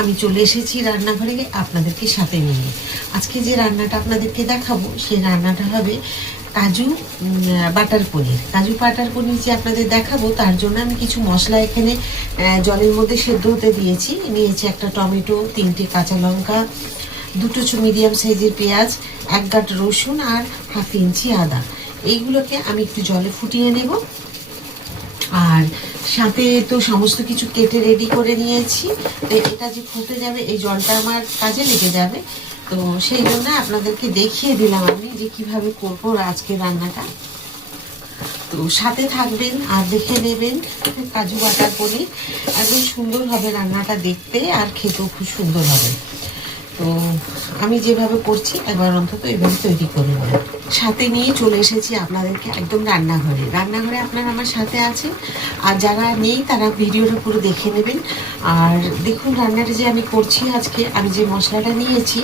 আমি চলে এসেছি রান্নাঘরে আপনাদেরকে সাথে নিয়ে। আজকে যে রান্নাটা আপনাদেরকে দেখাবো সেই রান্নাটা হবে কাজু বাটার পনির। কাজু বাটার পনির যে আপনাদের দেখাবো তার জন্য আমি কিছু মশলা এখানে জলের মধ্যে সেদ্ধ হতে দিয়েছি। নিয়েছি একটা টমেটো, 3টে কাঁচা লঙ্কা, 2টো মিডিয়াম সাইজের পেঁয়াজ, 1 গাঁট রসুন আর 1/2 ইঞ্চি আদা। এইগুলোকে আমি একটু জলে ফুটিয়ে নেব। আর সাথে তো সমস্ত কিছু কেটে রেডি করে নিয়েছি। তো এটা যে ফুটে যাবে এই জলটা আমার কাজে লেগে যাবে, তো সেই জন্য আপনাদেরকে দেখিয়ে দিলাম আমি যে কিভাবে করবো আজকে রান্নাটা। তো সাথে থাকবেন আর দেখে নেবেন। কাজু বাটার পনির একদম সুন্দর হবে রান্নাটা দেখতে, আর খেতেও খুব সুন্দর হবে। তো আমি যেভাবে করছি একবার অন্তত এইভাবে তৈরি করে নেব। সাথে নিয়ে চলে এসেছি আপনাদেরকে একদম রান্নাঘরে। রান্নাঘরে আপনারা আমার সাথে আছেন, আর যারা নেই তারা ভিডিওটা পুরো দেখে নেবেন। আর দেখুন রান্নাটা যে আমি করছি আজকে, আমি যে মশলাটা নিয়েছি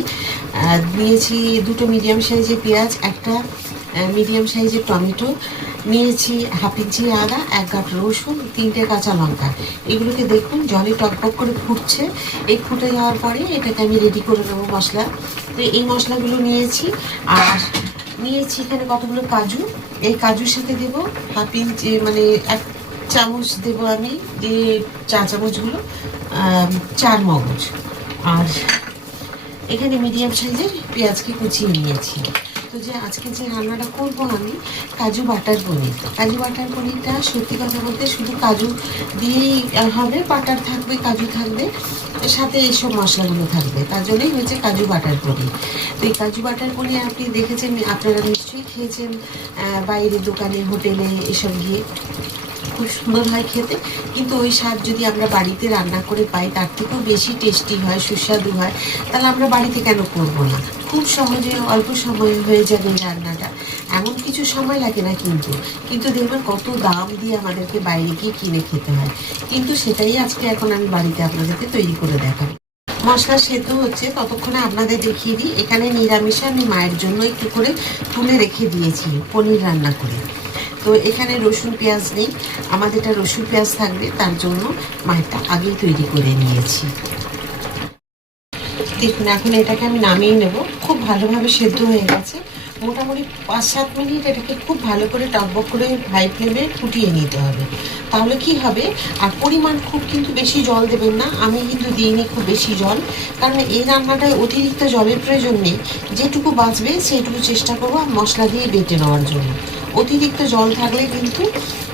2টো মিডিয়াম সাইজের পেঁয়াজ, একটা মিডিয়াম সাইজের টমেটো, নিয়েছি 1/2 ইঞ্চি আদা, 1 গাঁট রসুন, 3টে কাঁচা লঙ্কা। এগুলোকে দেখুন জলে টকবক করে ফুটছে। এই ফুটে যাওয়ার পরে এটাকে আমি রেডি করে নেবো মশলা। তো এই মশলাগুলো নিয়েছি। আর নিয়েছি এখানে কতগুলো কাজু। এই কাজুর সাথে দেবো 1/2 ইঞ্চি মানে 1 চামচ দেবো আমি, যে চা চামচগুলো 4 মগজ। আর এখানে মিডিয়াম সাইজের পেঁয়াজকে কুচিয়ে নিয়েছি। তো যে আজকে যে রান্নাটা করবো আমি কাজু বাটার পনির। কাজু বাটার পনিরটা সত্যি কথা বলতে শুধু কাজু দিয়েই হবে, বাটার থাকবে, কাজু থাকবে, সাথে এইসব মশলাগুলো থাকবে, তার জন্যই হয়েছে কাজু বাটার পনির। তো এই কাজু বাটার পনির আপনি দেখেছেন, আপনারা নিশ্চয়ই খেয়েছেন বাইরে দোকানে, হোটেলে এসব গিয়ে, খুব সুন্দর হয় খেতে। কিন্তু ওই স্বাদ যদি আমরা বাড়িতে রান্না করে পাই তার থেকেও বেশি টেস্টি হয়, সুস্বাদু হয়। তাহলে আমরা বাড়িতে কেন করব না? খুব সহজে অল্প সময়ে হয়ে যাবে এই রান্নাটা, এমন কিছু সময় লাগে না। কিন্তু দেখবেন কত দাম দিয়ে আমাদেরকে বাইরে গিয়ে কিনে খেতে হয়। কিন্তু সেটাই আজকে এখন আমি বাড়িতে আপনাদেরকে তৈরি করে দেখাবো। মশলা সেদ্ধ হচ্ছে ততক্ষণে আপনাদের দেখিয়ে দিই, এখানে নিরামিষে আমি মায়ের জন্য একটু করে তুলে রেখে দিয়েছি পনির রান্না করে। তো এখানে রসুন পেঁয়াজ নেই, আমাদের এটা রসুন পেঁয়াজ থাকবে, তার জন্য মায়েরটা আগেই তৈরি করে নিয়েছি। দেখুন এখন এটাকে আমি নামিয়ে নেব। খুব ভালোভাবে সেদ্ধ হয়ে গেছে, মোটামুটি 5-7 মিনিট এটাকে খুব ভালো করে টকবক করে হাই ফ্লেমে ফুটিয়ে নিতে হবে। তাহলে কি হবে, আর পরিমাণ খুব কিন্তু বেশি জল দেবেন না। আমি কিন্তু দিইনি খুব বেশি জল, কারণ এই রান্নাটায় অতিরিক্ত জলের প্রয়োজন নেই। যেটুকু বাঁচবে সেইটুকু চেষ্টা করবো মশলা দিয়ে বেটে নেওয়ার জন্য। অতিরিক্ত জল থাকলে কিন্তু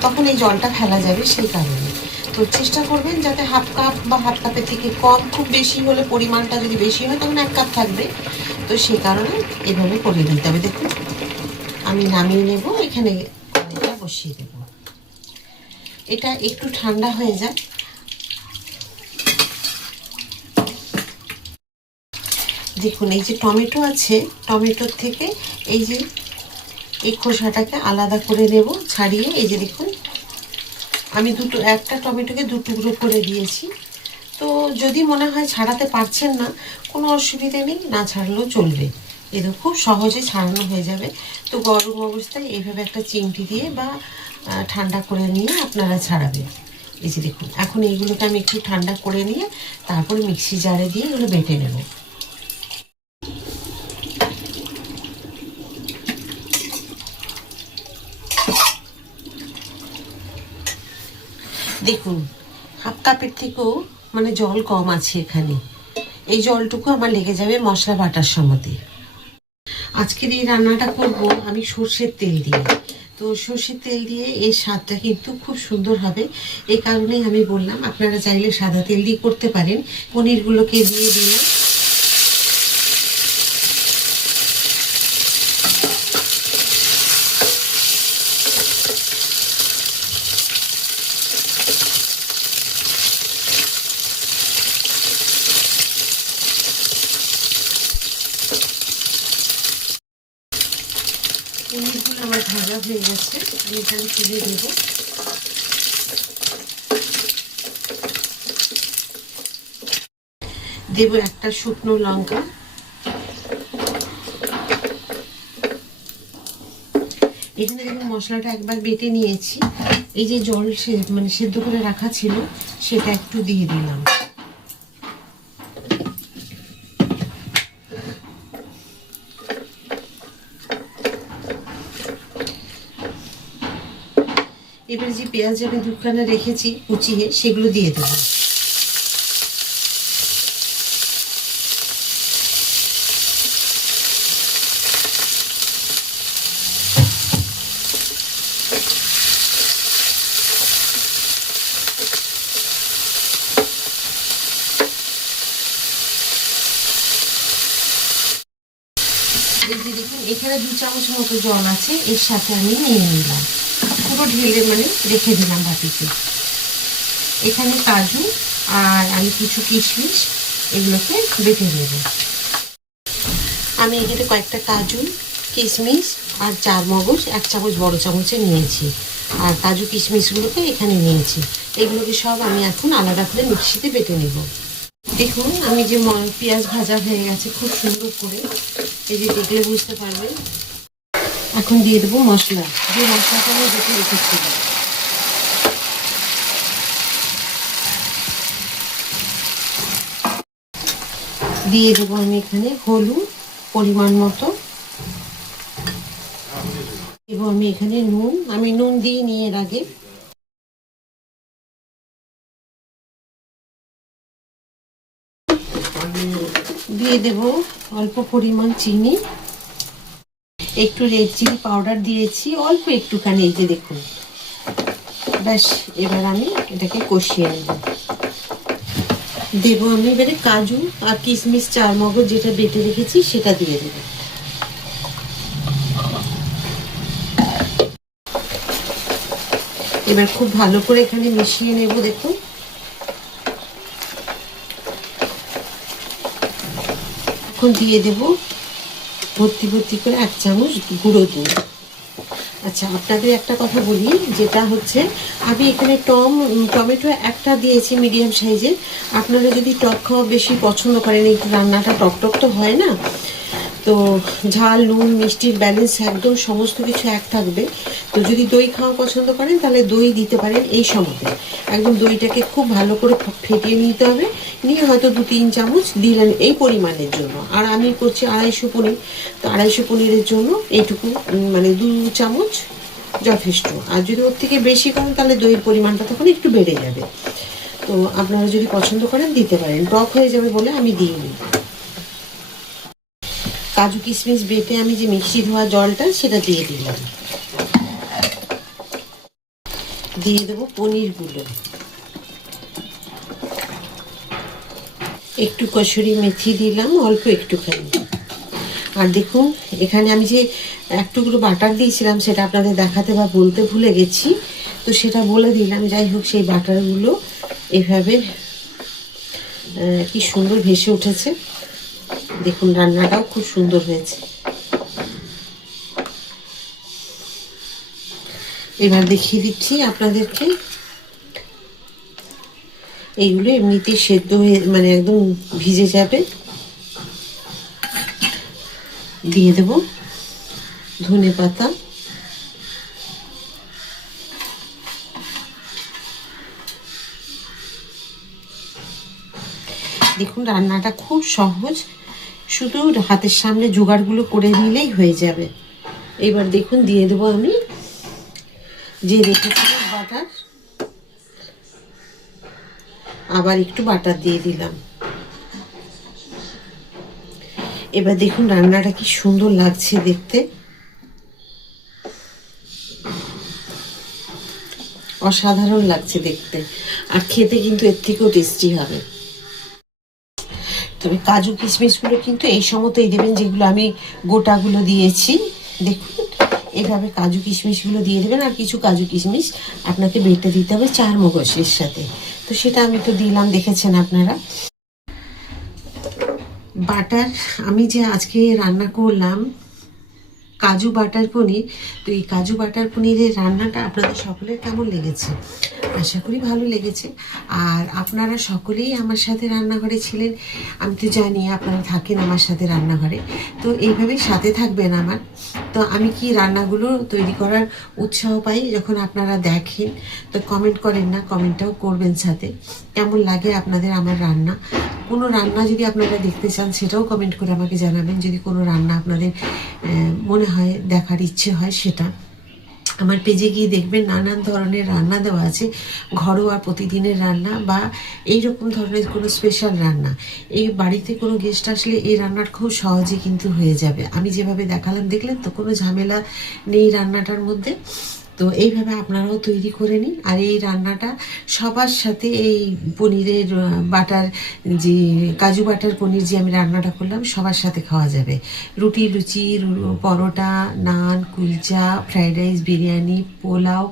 তখন এই জলটা ফেলা যাবে, সেই কারণে। তো চেষ্টা করবেন যাতে 1/2 কাপ বা 1/2 কাপের থেকে কম, খুব বেশি হলে পরিমাণটা যদি বেশি হয় তখন 1 কাপ থাকবে। তো সেই কারণে এভাবে করে নিতে হবে। দেখুন আমি নামিয়ে নেব, এখানে কড়াইটা বসিয়ে দেব। এটা একটু ঠান্ডা হয়ে যায়। দেখুন এই যে টমেটো আছে, টমেটোর থেকে এই যে এই খোসাটাকে আলাদা করে নেব, ছাড়িয়ে। এই যে দেখুন আমি একটা টমেটোকে 2 টুকরো করে দিয়েছি। তো যদি মনে হয় ছাড়াতে পারছেন না, কোনো অসুবিধে নেই, না ছাড়লেও চলবে। এটা খুব সহজে ছাড়ানো হয়ে যাবে। তো গরম অবস্থায় এইভাবে একটা চিমটি দিয়ে বা ঠান্ডা করে নিয়ে আপনারা ছাড়াবেন। এই যে দেখুন এখন এইগুলোকে আমি একটু ঠান্ডা করে নিয়ে তারপরে মিক্সি জারে দিয়ে এগুলো বেটে নেব। দেখুন 1/2 কাপের থেকেও মানে জল কম আছে এখানে। এই জলটুকু আমার লেগে যাবে মশলা বাটার সময়তে। আজকের এই রান্নাটা করব আমি সর্ষের তেল দিয়ে। তো সর্ষের তেল দিয়ে এর স্বাদটা কিন্তু খুব সুন্দর হবে। এই কারণেই আমি বললাম, আপনারা চাইলে সাদা তেল দিয়ে করতে পারেন। পনিরগুলোকে দিয়ে দিলাম। পনিরগুলো আমার ভাজা হয়ে গেছে, আমি এখানে তুলে দেব। দেব একটা শুকনো লঙ্কা। এখানে দেখুন মশলাটা একবার বেটে নিয়েছি। এই যে জল মানে সেদ্ধ করে রাখা ছিল সেটা একটু দিয়ে দিলাম। এবার যে পেঁয়াজ আমি দুখানা রেখেছি কুচিয়ে সেগুলো দিয়ে দেবো। এই যে দেখুন এখানে 2 চামচ মতো জল আছে, এর সাথে আমি নিয়ে নিলাম, পুরো ঢেলে মানে রেখে দিলাম বাটিতে। এখানে কাজু আর আমি কিছু কিশমিশ এগুলোকে বেটে নেব। আমি এখানে কয়েকটা কাজু, কিশমিশ আর 4 মগজ 1 চামচ বড় চামচে নিয়েছি, আর কাজু কিশমিশগুলোকে এখানে নিয়েছি। এগুলোকে সব আমি এখন আলাদা করে মিক্সিতে বেটে নেব। দেখুন আমি যে পেঁয়াজ ভাজা হয়ে গেছে খুব সুন্দর করে, এই যে দেখলে বুঝতে পারবেন। এখন দিয়ে দেবো মশলা, যে মশলাটা আমি বেটে রেখেছিলাম। দিয়ে দেবো আমি এখানে হলুদ পরিমাণ মতো, দেবো আমি এখানে নুন, আমি নুন দিয়ে নিয়ে এর আগে। দিয়ে দেব অল্প পরিমাণ চিনি, একটু রেড চিলি পাউডার দিয়েছি অল্প একটুখানি, এই যে দেখুন। ব্যাস, এবার আমি এটাকে কষিয়ে নেব। দেবো আমি এবারে কাজু আর কিশমিশ 4 মগজ যেটা বেটে রেখেছি সেটা দিয়ে দেব। এবার খুব ভালো করে এখানে মিশিয়ে নেব। দেখুন এখন দিয়ে দেব ভর্তি ভর্তি করে 1 চামচ গুঁড়ো দুধ। আচ্ছা, আপনাদের একটা কথা বলি, যেটা হচ্ছে আমি এখানে টমেটো একটা দিয়েছি মিডিয়াম সাইজের। আপনারা যদি টক খাওয়া বেশি পছন্দ করেন, এই রান্নাটা টক তো হয় না, তো ঝাল নুন মিষ্টির ব্যালেন্স একদম সমস্ত কিছু এক থাকবে। তো যদি দই খাওয়া পছন্দ করেন তাহলে দই দিতে পারেন। এই সময়তে একদম দইটাকে খুব ভালো করে ফেটিয়ে নিতে হবে, নিয়ে হয়তো 2-3 চামচ দিলেন এই পরিমাণের জন্য। আর আমি করছি 250 পনির, তো 250 পনিরের জন্য এইটুকু মানে 2 চামচ যথেষ্ট। আর যদি ওর থেকে বেশি করেন তাহলে দইয়ের পরিমাণটা তখন একটু বেড়ে যাবে। তো আপনারা যদি পছন্দ করেন দিতে পারেন, টক হয়ে যাবে বলে আমি দিইনি। কাজু কিশমিশ বেটে আমি যে মিক্সি ধোয়া জলটা সেটা দিয়ে দিলাম। দিয়ে দেবো পনিরগুলো, একটু কসুরি মেথি দিলাম অল্প একটুখানি। আর দেখুন এখানে আমি যে একটুগুলো বাটার দিয়েছিলাম সেটা আপনাদের দেখাতে বা বলতে ভুলে গেছি, তো সেটা বলে দিলাম। যাই হোক, সেই বাটারগুলো এভাবে কি সুন্দর ভেসে উঠেছে। দেখুন রান্নাটাও খুব সুন্দর হয়েছে। এবার দেখিয়ে দিচ্ছি আপনাদেরকে। এইগুলো এমনিতেই সেদ্ধ হয়ে মানে একদম ভিজে যাবে। দিয়ে দেব ধনে পাতা, দেখুন রান্নাটা খুব সহজ, শুধু হাতের সামনে জোগাড়গুলো করে নিলেই হয়ে যাবে। এবার দেখুন দিয়ে দেবো আমি যে রেখেছিলাম বাটার, আবার একটু বাটার দিয়ে দিলাম। এবার দেখুন রান্নাটা কি সুন্দর লাগছে দেখতে, অসাধারণ লাগছে দেখতে, আর খেতে কিন্তু এর থেকেও টেস্টি হবে। তবে কাজু কিশমিশগুলো কিন্তু এই সময়তেই দেবেন যেগুলো আমি গোটাগুলো দিয়েছি। দেখুন এভাবে কাজু কিশমিশগুলো দিয়ে দেবেন, আর কিছু কাজু কিশমিশ আপনাকে বেটে দিতে হবে 4 মগজের সাথে, তো সেটা আমি তো দিলাম, দেখেছেন আপনারা। বাটার আমি যে আজকে রান্না করলাম কাজু বাটার পনির, তো এই কাজু বাটার পনিরের রান্নাটা আপনাদের সকলের কেমন লেগেছে? আশা করি ভালো লেগেছে। আর আপনারা সকলেই আমার সাথে রান্নাঘরে ছিলেন, আমি তো জানি আপনারা থাকেন আমার সাথে রান্নাঘরে, তো এইভাবেই সাথে থাকবেন আমার। তো আমি কি রান্নাগুলো তৈরি করার উৎসাহ পাই যখন আপনারা দেখেন, তো কমেন্ট করেন না, কমেন্টটাও করবেন সাথে, কেমন লাগে আপনাদের আমার রান্না। কোনো রান্না যদি আপনারা দেখতে চান সেটাও কমেন্ট করে আমাকে জানাবেন, যদি কোনো রান্না আপনাদের মনে হয় দেখার ইচ্ছে হয় সেটা। আমার পেজে গিয়ে দেখবেন নানান ধরনের রান্না দেওয়া আছে, ঘরোয়া প্রতিদিনের রান্না বা এইরকম ধরনের কোনো স্পেশাল রান্না। এই বাড়িতে কোনো গেস্ট আসলে এই রান্নাটা খুব সহজে কিন্তু হয়ে যাবে। আমি যেভাবে দেখালাম দেখলেন তো, কোনো ঝামেলা নেই রান্নাটার মধ্যে। তো এইভাবে আপনারাও তৈরি করে নিন। আর এই রান্নাটা সবার সাথে, এই পনিরের বাটার, যে কাজু বাটার পনির যে আমি রান্নাটা করলাম, সবার সাথে খাওয়া যাবে। রুটি, লুচি, পরোটা, নান, কুলচা, ফ্রাইড রাইস, বিরিয়ানি, পোলাও,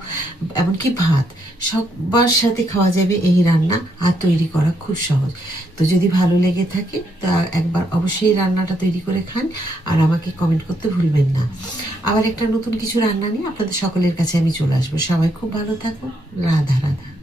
এমনকি ভাত, সবার সাথে খাওয়া যাবে এই রান্না। আর তৈরি করা খুব সহজ। তো যদি ভালো লেগে থাকে তা একবার অবশ্যই রান্নাটা তৈরি করে খান, আর আমাকে কমেন্ট করতে ভুলবেন না। আবার একটা নতুন কিছু রান্না নিয়ে আপনাদের সকলের কাছে আমি চলে আসবো। সবাই খুব ভালো থাকুন। রাধা রাধা।